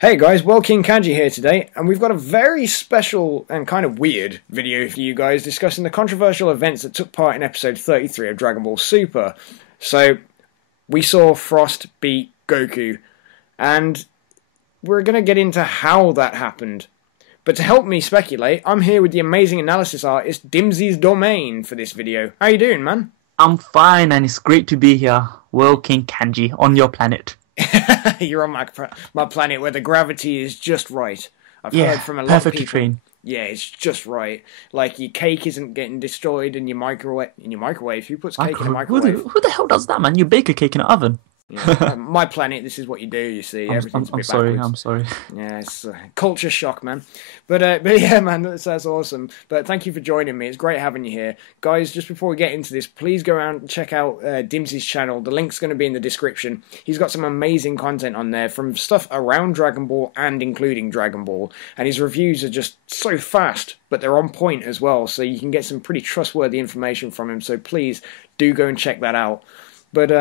Hey guys, Well King Kanji here today, and we've got a very special and kind of weird video for you guys discussing the controversial events that took part in episode 33 of Dragon Ball Super. So, we saw Frost beat Goku, and we're going to get into how that happened. But to help me speculate, I'm here with the amazing analysis artist Dimzy's Domain for this video. How you doing, man? I'm fine, and it's great to be here, World King Kanji, on your planet. You're on my planet where the gravity is just right. I've heard from a lot of perfect people. to train. Yeah, it's just right. Like your cake isn't getting destroyed in your microwave. Who puts cake in a microwave? Who the hell does that, man? You bake a cake in an oven. Yeah, my planet, this is what you do, you see. Everything's a bit backwards. I'm sorry. Yeah, it's culture shock, man. But yeah, man, that's awesome. But thank you for joining me. It's great having you here. Guys, just before we get into this, please go around and check out Dimzy's channel. The link's going to be in the description. He's got some amazing content on there from stuff around Dragon Ball and including Dragon Ball. And his reviews are just so fast, but they're on point as well. So you can get some pretty trustworthy information from him. So please do go and check that out. But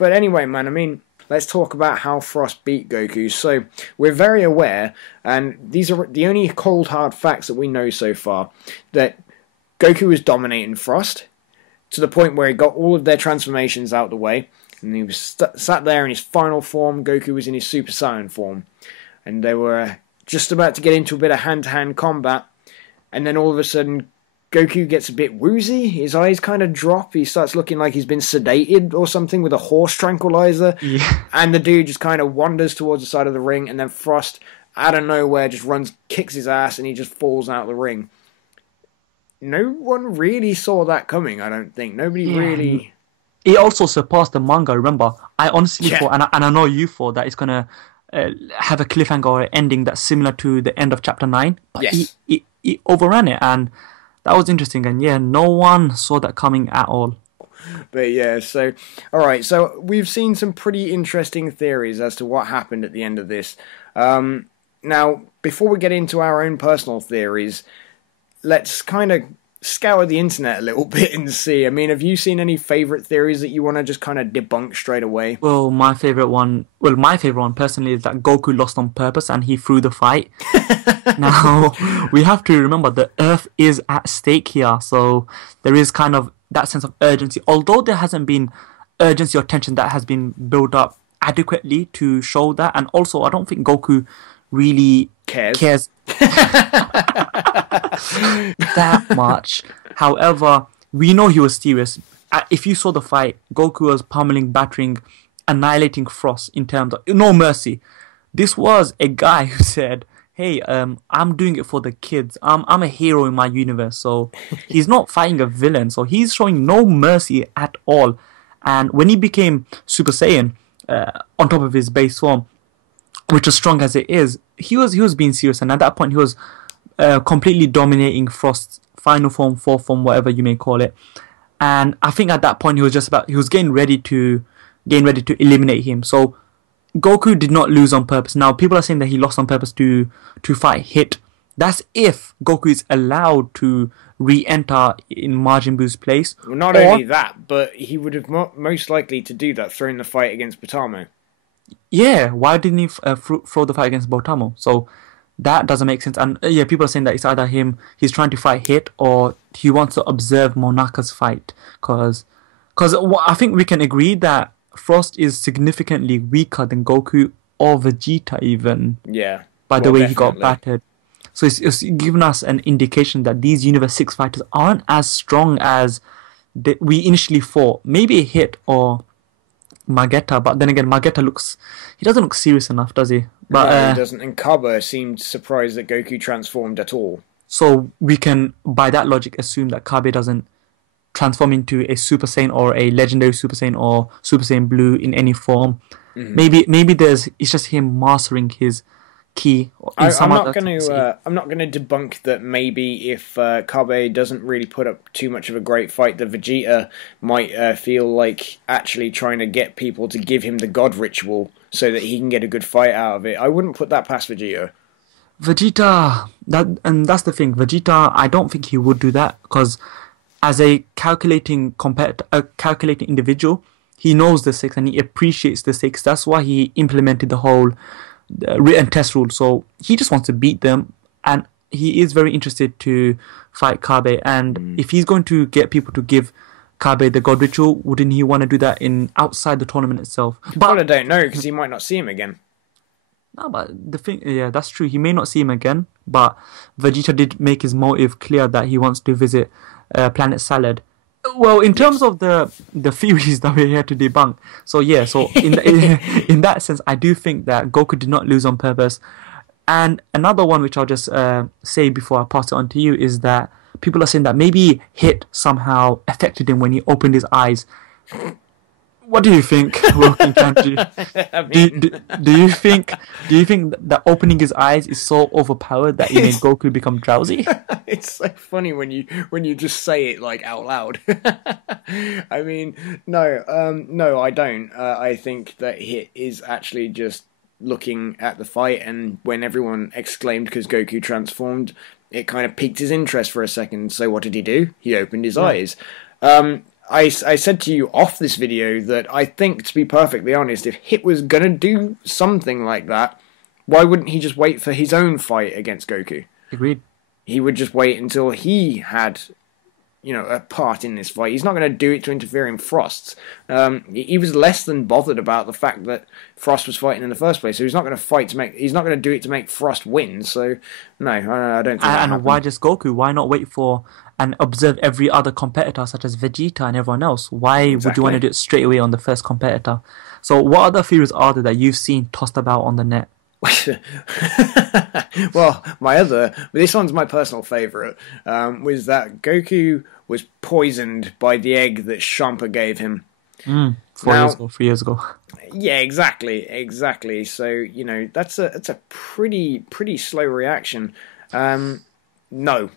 anyway, man, I mean, let's talk about how Frost beat Goku. So, we're very aware, and these are the only cold, hard facts that we know so far, that Goku was dominating Frost to the point where he got all of their transformations out of the way, and he was sat there in his final form. Goku was in his Super Saiyan form, and they were just about to get into a bit of hand-to-hand combat, and then all of a sudden, Goku gets a bit woozy, his eyes kind of drop, he starts looking like he's been sedated or something with a horse tranquilizer, and the dude just kind of wanders towards the side of the ring, and then Frost, out of nowhere, just kicks his ass, and he just falls out of the ring. No one really saw that coming, I don't think. Nobody really... It also surpassed the manga, remember? I honestly thought, and I know you thought, that it's going to have a cliffhanger or ending that's similar to the end of Chapter 9, but yes. it overran it, and... That was interesting, and yeah, no one saw that coming at all. But yeah, so, alright, so we've seen some pretty interesting theories as to what happened at the end of this. Now, before we get into our own personal theories, let's kind of scour the internet a little bit and see. I mean, have you seen any favourite theories that you want to just kind of debunk straight away? Well, my favourite one personally is that Goku lost on purpose and he threw the fight. Now, we have to remember the Earth is at stake here, so there is kind of that sense of urgency. Although there hasn't been urgency or tension that has been built up adequately to show that, and also I don't think Goku really cares that much. However, we know he was serious. If you saw the fight, Goku was pummeling, battering, annihilating Frost in terms of no mercy. This was a guy who said, hey, I'm doing it for the kids. I'm a hero in my universe. So he's not fighting a villain. So he's showing no mercy at all. And when he became Super Saiyan, on top of his base form, which as strong as it is, he was being serious. And at that point, he was completely dominating Frost's final form, fourth form, whatever you may call it. And I think at that point, he was getting ready to eliminate him. So Goku did not lose on purpose. Now, people are saying that he lost on purpose to fight Hit. That's if Goku is allowed to re-enter in Majin Buu's place. Well, not only that, but he would have most likely to do that throwing the fight against Potamo. Yeah, why didn't he throw the fight against Potamo? So that doesn't make sense. And yeah, people are saying that it's either he's trying to fight Hit, or he wants to observe Monaka's fight. Because I think we can agree that Frost is significantly weaker than Goku or Vegeta even. Yeah. By the way he got battered. So it's given us an indication that these Universe 6 fighters aren't as strong as we initially thought. Maybe a Hit or Magetta, but then again, he doesn't look serious enough, does he? But, no, he doesn't. And Kaba seemed surprised that Goku transformed at all. So we can, by that logic, assume that Kabe doesn't transform into a Super Saiyan or a legendary Super Saiyan or Super Saiyan Blue in any form. Mm-hmm. Maybe it's just him mastering his ki. I'm not going to debunk that maybe if Kabe doesn't really put up too much of a great fight, that Vegeta might feel like actually trying to get people to give him the God Ritual so that he can get a good fight out of it. I wouldn't put that past Vegeta. That's the thing. Vegeta, I don't think he would do that, because as a calculating individual, he knows the stakes and he appreciates the stakes. That's why he implemented the whole written test rule. So he just wants to beat them, and he is very interested to fight Kabe. And if he's going to get people to give Kabe the God Ritual, wouldn't he want to do that outside the tournament itself? But I don't know, because he might not see him again. No, but the thing, yeah, that's true. He may not see him again, but Vegeta did make his motive clear that he wants to visit Planet Salad. Well, in terms of the theories that we're here to debunk, so yeah, so in that sense, I do think that Goku did not lose on purpose. And another one, which I'll just say before I pass it on to you, is that people are saying that maybe Hit somehow affected him when he opened his eyes. What do you think, Wilkin Kanji? Do you think that opening his eyes is so overpowered that it made Goku become drowsy? It's so funny when you just say it like out loud. I mean, no, I don't. I think that Hit is actually just looking at the fight, and when everyone exclaimed because Goku transformed, it kind of piqued his interest for a second. So what did he do? He opened his eyes. I said to you off this video that I think, to be perfectly honest, if Hit was going to do something like that, why wouldn't he just wait for his own fight against Goku? Agreed. He would just wait until he had, a part in this fight. He's not going to do it to interfere in Frost's. He was less than bothered about the fact that Frost was fighting in the first place, so he's not going to he's not going to do it to make Frost win, so no, I don't think that happened. Why just Goku? Why not wait for and observe every other competitor, such as Vegeta and everyone else? Why would you want to do it straight away on the first competitor? So what other theories are there that you've seen tossed about on the net? Well, this one's my personal favourite, was that Goku was poisoned by the egg that Champa gave him. 3 years ago. Yeah, exactly. So, that's a pretty slow reaction. No,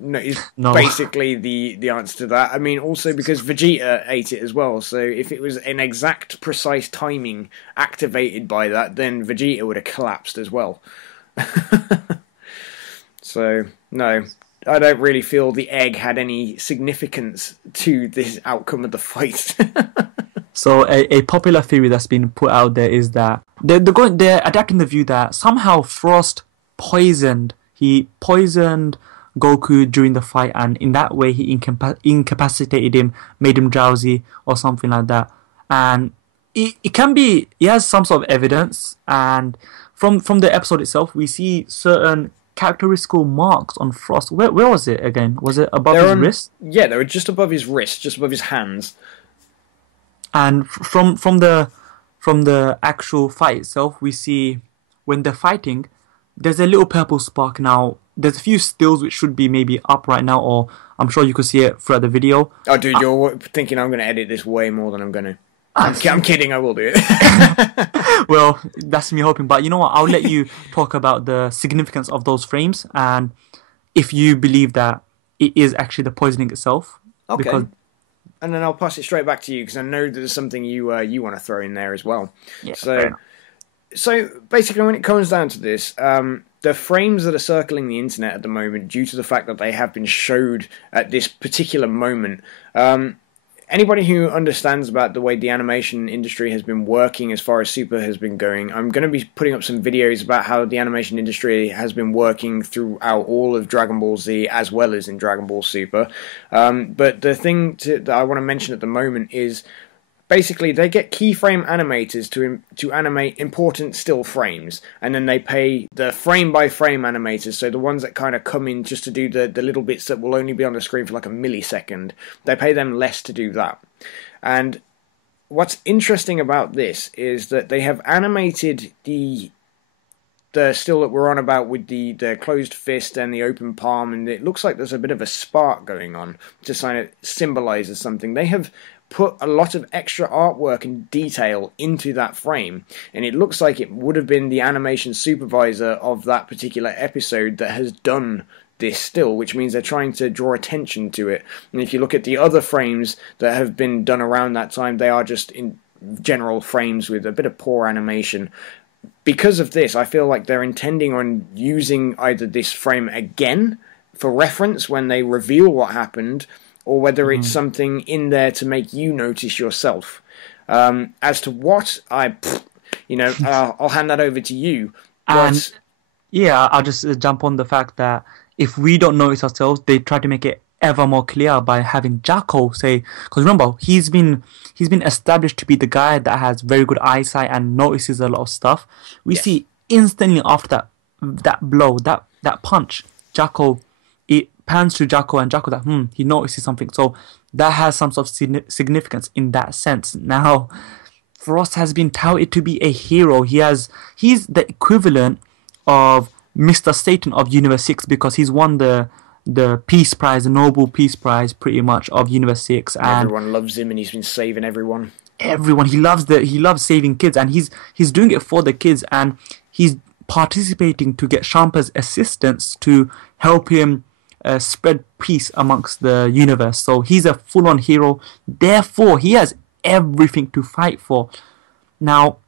is basically the answer to that. I mean, also because Vegeta ate it as well, so if it was an exact, precise timing activated by that, then Vegeta would have collapsed as well. So, no, I don't really feel the egg had any significance to this outcome of the fight. So, a popular theory that's been put out there is that they're adapting the view that somehow Frost poisoned Goku during the fight, and in that way he incapacitated him, made him drowsy or something like that. And it can be, he has some sort of evidence, and from the episode itself we see certain characteristical marks on Frost. Where was it again? Was it above his wrist? Yeah, they were just above his wrist, just above his hands. And from the actual fight itself, we see when they're fighting, there's a little purple spark. Now, there's a few stills which should be maybe up right now, or I'm sure you could see it throughout the video. Oh, dude, you're thinking I'm going to edit this way more than I'm going to. I'm kidding, I will do it. Well, that's me hoping. But you know what? I'll let you talk about the significance of those frames, and if you believe that it is actually the poisoning itself. Okay. Because and then I'll pass it straight back to you, because I know that there's something you want to throw in there as well. Yeah, So basically, when it comes down to this, the frames that are circling the internet at the moment, due to the fact that they have been showed at this particular moment, anybody who understands about the way the animation industry has been working as far as Super has been going, I'm going to be putting up some videos about how the animation industry has been working throughout all of Dragon Ball Z as well as in Dragon Ball Super. But the thing that I want to mention at the moment is basically they get keyframe animators to animate important still frames, and then they pay the frame-by-frame animators, so the ones that kind of come in just to do the little bits that will only be on the screen for like a millisecond, they pay them less to do that. And what's interesting about this is that they have animated the still that we're on about with the closed fist and the open palm, and it looks like there's a bit of a spark going on to kind of symbolises something. They have put a lot of extra artwork and detail into that frame, and it looks like it would have been the animation supervisor of that particular episode that has done this still, which means they're trying to draw attention to it. And if you look at the other frames that have been done around that time, they are just in general frames with a bit of poor animation. Because of this, I feel like they're intending on using either this frame again for reference when they reveal what happened, or whether it's something in there to make you notice yourself. As to what, I'll hand that over to you. And But yeah, I'll just jump on the fact that if we don't notice ourselves, they try to make it ever more clear by having Jacko say, because remember, he's been established to be the guy that has very good eyesight and notices a lot of stuff. We yes, see instantly after that blow, that punch, Jacko, it pans to Jacko and Jacko that he notices something. So that has some sort of significance in that sense. Now, Frost has been touted to be a hero. He's the equivalent of Mr. Satan of Universe 6 because he's won the Peace Prize, the Nobel Peace Prize, pretty much of Universe 6, and everyone loves him, and he's been saving everyone. everyone he loves saving kids, and he's doing it for the kids, and he's participating to get Shampa's assistance to help him spread peace amongst the universe. So he's a full-on hero. Therefore, he has everything to fight for. Now,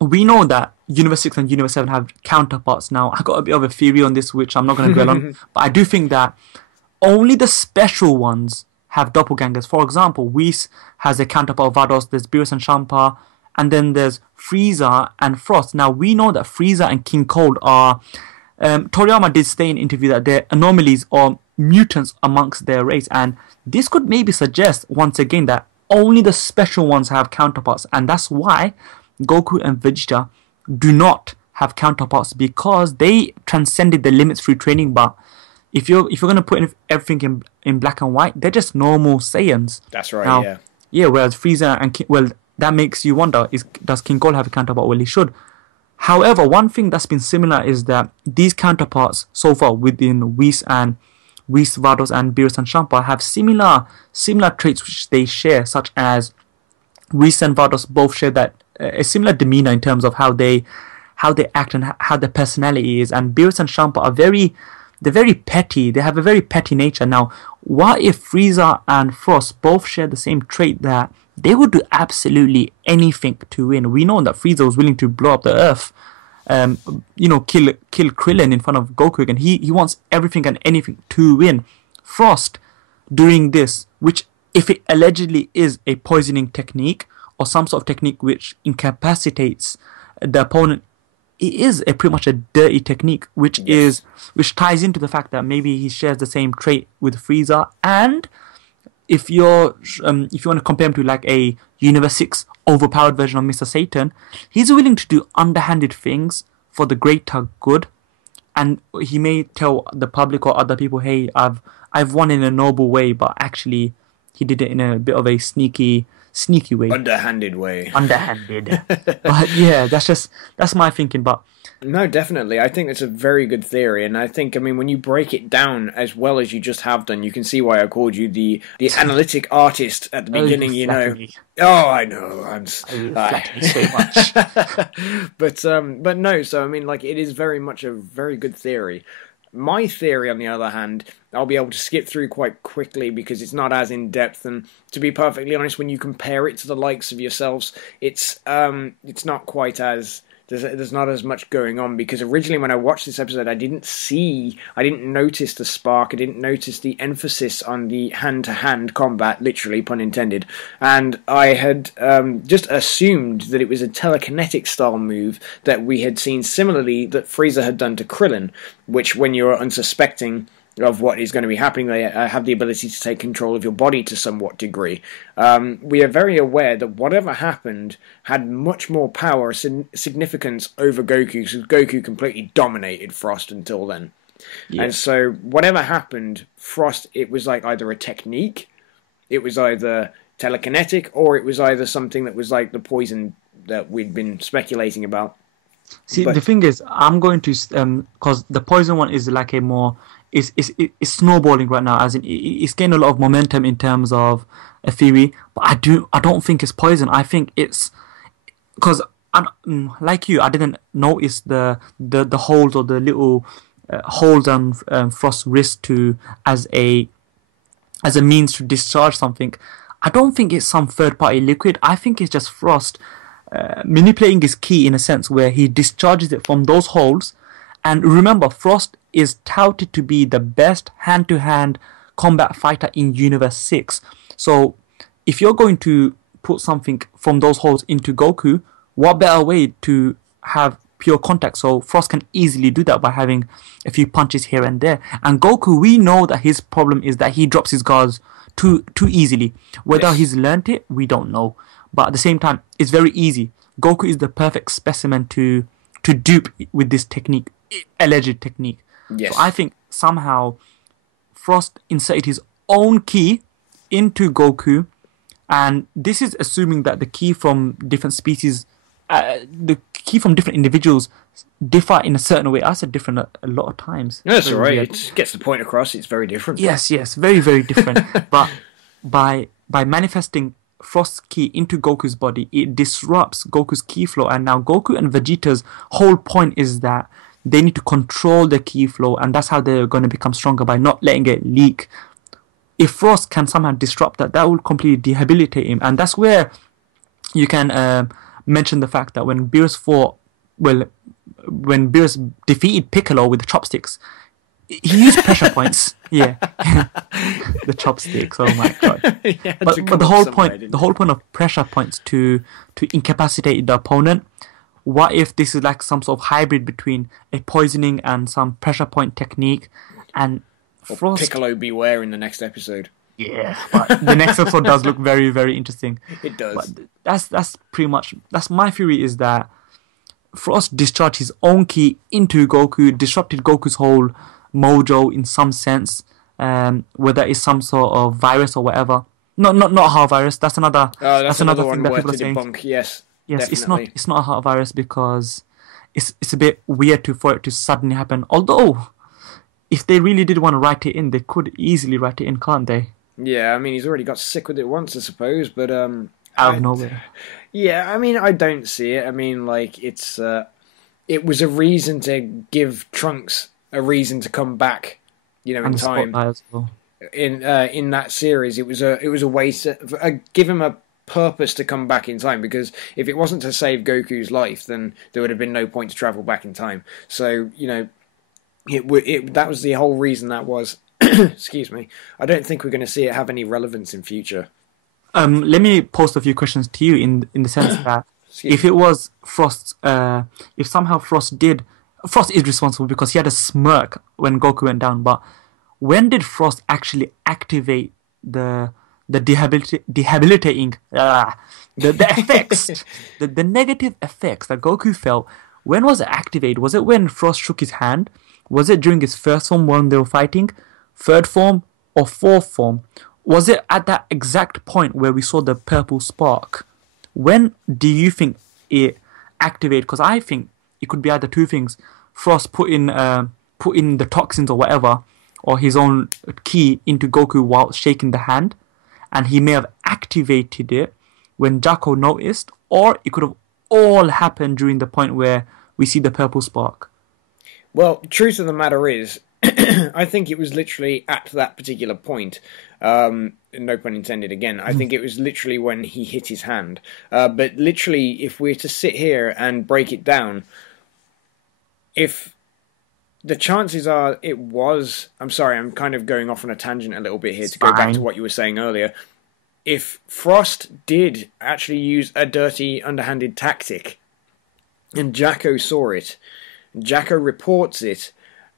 we know that Universe 6 and Universe 7 have counterparts. Now, I got a bit of a theory on this, which I'm not going to dwell on, but I do think that only the special ones have doppelgangers. For example, Whis has a counterpart of Vados, there's Beerus and Champa, and then there's Frieza and Frost. Now, we know that Frieza and King Cold are... Toriyama did say in an interview that they're anomalies or mutants amongst their race, and this could maybe suggest, once again, that only the special ones have counterparts, and that's why Goku and Vegeta do not have counterparts, because they transcended the limits through training. But if you're going to put everything in black and white, they're just normal Saiyans. That's right. Now, yeah. Whereas Frieza and that makes you wonder: does King Cole have a counterpart? Well, he should. However, one thing that's been similar is that these counterparts so far within Whis, Vados, and Beerus and Champa have similar traits which they share, such as Whis and Vados both share that a similar demeanor in terms of how they act and how their personality is, and Beerus and Champa are they're very petty. They have a very petty nature. Now, what if Frieza and Frost both share the same trait that they would do absolutely anything to win? We know that Frieza was willing to blow up the Earth, kill Krillin in front of Goku again. He wants everything and anything to win. Frost doing this, which if it allegedly is a poisoning technique or some sort of technique which incapacitates the opponent, it is pretty much a dirty technique, which ties into the fact that maybe he shares the same trait with Frieza. And if you want to compare him to like a Universe 6 overpowered version of Mr. Satan, he's willing to do underhanded things for the greater good, and he may tell the public or other people, "Hey, I've won in a noble way," but actually he did it in a bit of a sneaky way, underhanded way. But yeah, that's my thinking. But no, definitely, I think it's a very good theory, and I think, when you break it down as well as you just have done, you can see why I called you the analytic artist at the beginning. Oh, I know, I'm flatter me so much. but no, so it is very much a very good theory. My theory, on the other hand, I'll be able to skip through quite quickly because it's not as in-depth, and to be perfectly honest, when you compare it to the likes of yourselves, it's not quite as... There's not as much going on, because originally when I watched this episode, I didn't notice the spark, I didn't notice the emphasis on the hand-to-hand combat, literally, pun intended, and I had just assumed that it was a telekinetic style move that we had seen similarly that Frieza had done to Krillin, which when you're unsuspecting of what is going to be happening, they have the ability to take control of your body to somewhat degree. We are very aware that whatever happened had much more power, significance over Goku, because Goku completely dominated Frost until then. Yeah. And so whatever happened, Frost, it was like either a technique, it was either telekinetic, or it was either something that was like the poison that we'd been speculating about. See, the thing is, I'm going to, because the poison one is like a more... It's snowballing right now, as in it's getting a lot of momentum in terms of a theory. But I don't think it's poison. I think it's because like you, I didn't notice the holes or the little holes on Frost's wrist as a means to discharge something. I don't think it's some third party liquid. I think it's just Frost manipulating his ki in a sense where he discharges it from those holes. And remember, Frost is touted to be the best hand-to-hand combat fighter in Universe 6. So, if you're going to put something from those holes into Goku, what better way to have pure contact? So Frost can easily do that by having a few punches here and there. And Goku, we know that his problem is that he drops his guards too easily. Whether Yes. he's learnt it, we don't know. But at the same time, it's very easy. Goku is the perfect specimen to dupe with this technique, alleged technique. Yes. So I think somehow Frost inserted his own ki into Goku, and this is assuming that the ki from different species, the ki from different individuals differ in a certain way. I said different a lot of times. No, that's Very all right. weird. It gets the point across. It's very different. Yes, very, very different. But by manifesting Frost's ki into Goku's body, it disrupts Goku's ki flow, and now Goku and Vegeta's whole point is that they need to control the ki flow, and that's how they're going to become stronger, by not letting it leak. If Frost can somehow disrupt that, that will completely debilitate him, and that's where you can mention the fact that when Beerus defeated Piccolo with the chopsticks, he used pressure points. Yeah, the chopsticks. Oh my god! But the whole point of pressure points to incapacitate the opponent. What if this is like some sort of hybrid between a poisoning and some pressure point technique? And Frost, Piccolo beware in the next episode. yeah, but the next episode does look very, very interesting. It does. But that's pretty much, that's my theory, is that Frost discharged his own ki into Goku, disrupted Goku's whole mojo in some sense, whether it's some sort of virus or whatever. Not a heart virus. That's another. That's another thing one that worth people to are saying. debunk. Yes. Yes, definitely. it's not a heart virus because it's a bit weird for it to suddenly happen. Although, if they really did want to write it in, they could easily write it in, can't they? Yeah, I mean, he's already got sick with it once, I suppose, but Out of nowhere. Yeah, I mean, I don't see it. I mean, like, it was a reason to give Trunks a reason to come back, in And the time. spotlight as well. In that series, it was a way to give him a purpose to come back in time, because if it wasn't to save Goku's life, then there would have been no point to travel back in time. So, that was the whole reason that was. Excuse me. I don't think we're going to see it have any relevance in future. Let me post a few questions to you in the sense that if it was Frost's, if somehow Frost is responsible because he had a smirk when Goku went down, but when did Frost actually activate the debilitating the effects, the negative effects that Goku felt? When was it activated? Was it when Frost shook his hand? Was it during his first form when they were fighting, third form, or fourth form? Was it at that exact point where we saw the purple spark? When do you think it activated? Because I think it could be either two things. Frost put in the toxins or whatever, or his own ki into Goku while shaking the hand, and he may have activated it when Jacko noticed, or it could have all happened during the point where we see the purple spark. Well, truth of the matter is, I think it was literally at that particular point. No pun intended again. I think it was literally when he hit his hand. But literally, if we're to sit here and break it down, if the chances are it was... I'm sorry, I'm kind of going off on a tangent a little bit here to go back to what you were saying earlier. If Frost did actually use a dirty, underhanded tactic, and Jacko saw it, Jacko reports it,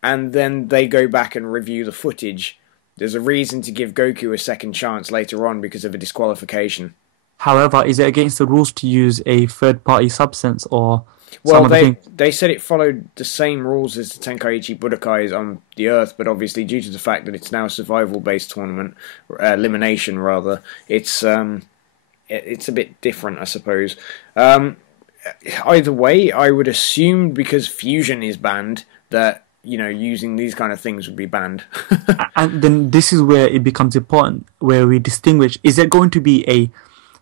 and then they go back and review the footage, there's a reason to give Goku a second chance later on because of a disqualification. However, is it against the rules to use a third-party substance or Well, they said it followed the same rules as the Tenkaichi Budokais on the Earth, but obviously due to the fact that it's now a survival-based tournament, elimination rather, it's a bit different, I suppose. Either way, I would assume because fusion is banned that using these kind of things would be banned. And then this is where it becomes important, where we distinguish: is it going to be a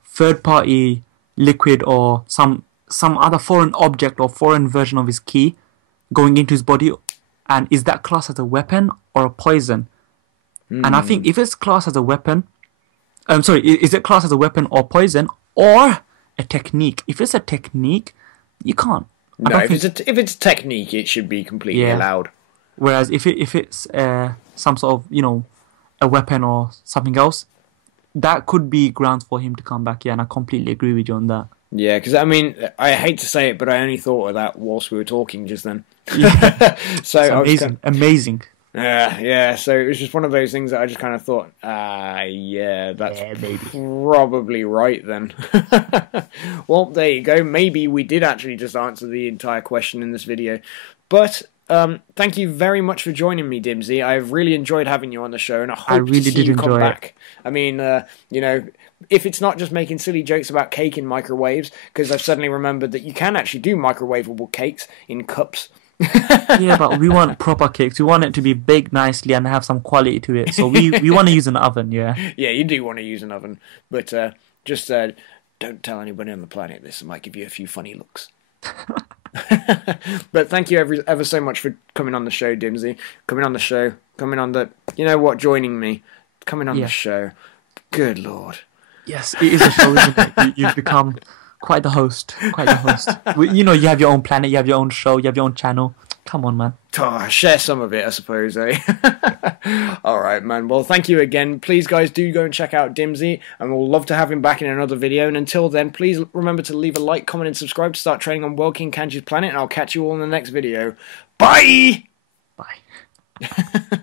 third-party liquid or some other foreign object or foreign version of his ki going into his body, and is that classed as a weapon or a poison? And I think if it's classed as a weapon, is it classed as a weapon or poison or a technique? If it's a technique, you can't. No, if it's a technique, it should be completely allowed. Whereas if it's some sort of a weapon or something else, that could be grounds for him to come back. Yeah, and I completely agree with you on that. Yeah, because I mean, I hate to say it, but I only thought of that whilst we were talking just then. Yeah, So it's I was kind amazing. yeah. So it was just one of those things that I just kind of thought, yeah, that's Yeah, maybe. probably right then. Well, there you go. Maybe we did actually just answer the entire question in this video, but. Thank you very much for joining me, Dimzy. I've really enjoyed having you on the show, and I I hope to really see did you come enjoy it. back. I mean, you know, if it's not just making silly jokes about cake in microwaves, because I've suddenly remembered that you can actually do microwavable cakes in cups. Yeah, but we want proper cakes. We want it to be baked nicely and have some quality to it. So we want to use an oven, yeah. Yeah, you do want to use an oven, but just don't tell anybody on the planet this. It might give you a few funny looks. But thank you ever so much for coming on the show, Dimzy. Coming on the show. Coming on the. You know what? Joining me. Coming on the Yeah. show. Good Lord. Yes, it is a show, isn't it? You've become quite the host. Quite the host. You know, you have your own planet, you have your own show, you have your own channel. Come on, man. Oh, share some of it, I suppose, eh? All right, man. Well, thank you again. Please, guys, do go and check out Dimzy, and we'll love to have him back in another video. And until then, please remember to leave a like, comment, and subscribe to start training on World King Kanji's planet, and I'll catch you all in the next video. Bye! Bye.